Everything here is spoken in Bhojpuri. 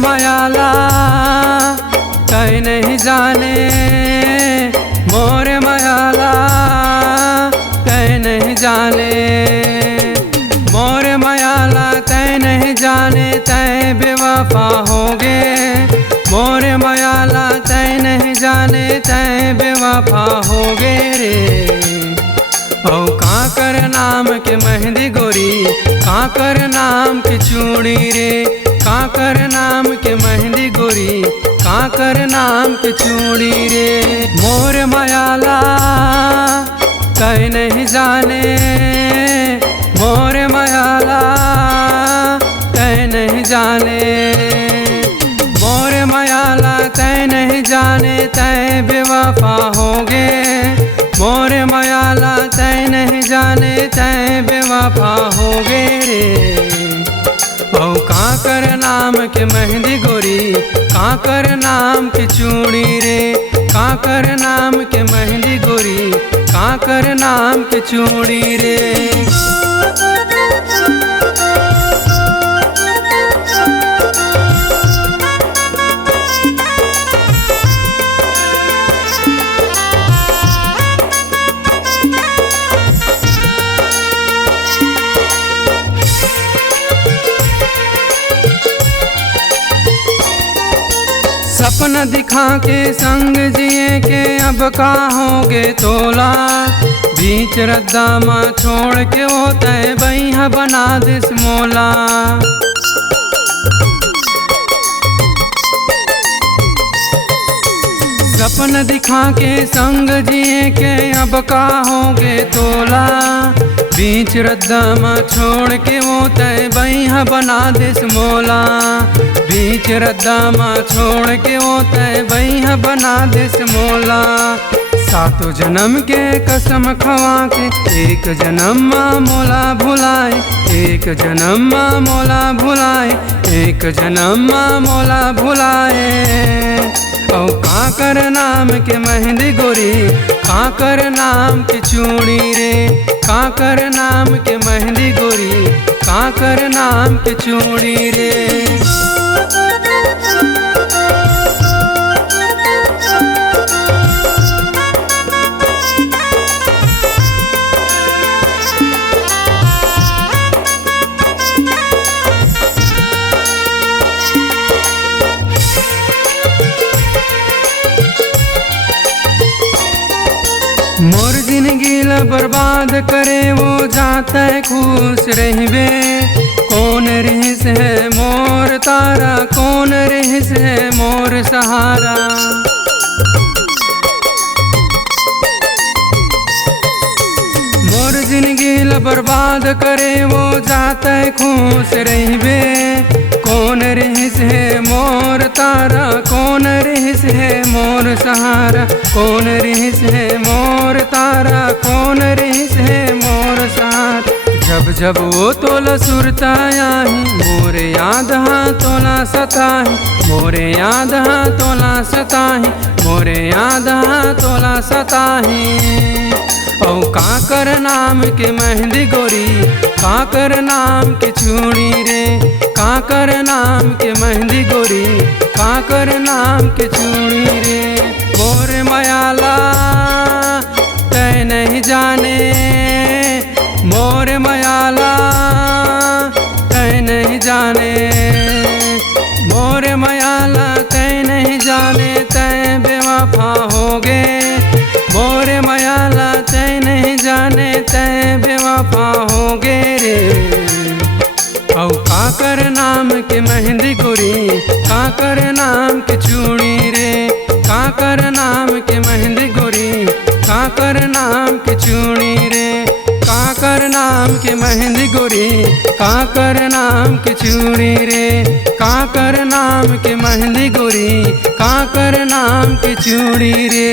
मायाला तय नहीं जाने, मोर मायाला तय नहीं जाने, मोर मायाला तय नहीं जाने, तय बेवफा होगे। मोर मायाला तय नहीं जाने, तय बेवफा होगे रे। औ काकर नाम के मेहंदी गोरी, काकर नाम की चूड़ी रे, काकर नाम के मेहंदी गोरी, काकर नाम की चूड़ी रे। मोर मायाला तय नहीं जाने, मोर मायाला तय नहीं जाने, मोर मायाला तय नहीं जाने, तय बेवफा होगे। मोर मायाला तय नहीं जाने, तय बेवफा होगे रे। औ काकर नाम के मेहंदी गोरी, काकर नाम की चूड़ी रे, काकर नाम के मेहंदी गोरी, काकर नाम की चूड़ी रे। सपना दिखा के संग जिए के अब का होगे तोला, बीच रद्दा माँ छोड़ के वो तय बैहा बना दिस मोला। सपना दिखा के संग जिए के अब का होगे तोला, बीच रद्दा माँ छोड़ के वो तय बैहा बना दिस मोला। बीच रद्दा माँ छोड़ के वो तय बैहा बना दिस मोला। सातों जन्म के कसम खवा के एक जन्म माँ मोला भुलाए, एक जन्म माँ मोला भुलाए, एक जन्म माँ मोला भुलाए। औ काकर नाम के मेहंदी गोरी, काकर नाम की चूड़ी रे, काकर नाम के मेहंदी गोरी, काकर नाम की चूड़ी रे। मोर जिंदगी ला बर्बाद करे वो जाता है खुश रहबे। कौन रहिस है मोर तारा, कौन रहिस है मोर सहारा। मोर जिंदगी ला बर्बाद करे वो जाता है खुश रहबे। कौन रहिस है मोर तारा, कौन रहिस है मोर सहारा, कौन रहिस है मोर तारा, कौन रहिस है मोर सहारा। जब जब वो तोला सुरता आई, मोरे याद हाँ तोला सताही, मोरे याद हाँ तोला सताही, मोरे याद हाँ तोला सताही। औ काकर नाम के मेहंदी गोरी, काकर नाम के चूड़ी रे, काकर नाम के मेहंदी गोरी, काकर नाम के चूड़ी रे। मोर मायाला तय नहीं जाने, मोर मायाला तय नहीं जाने, मोर मायाला तय नहीं जाने, तय बेवफा होगे। मोर मायाला तय नहीं जाने, तय बेवफा होगे रे। औ काकर नाम के मेहंदी गोरी, काकर नाम के चूड़ी रे, काकर नाम के मेहंदी गोरी, काकर नाम के चूड़ी रे। काकर नाम के मेहंदी गोरी, काकर नाम के चूड़ी रे, काकर नाम के मेहंदी गोरी, काकर नाम के चूड़ी रे।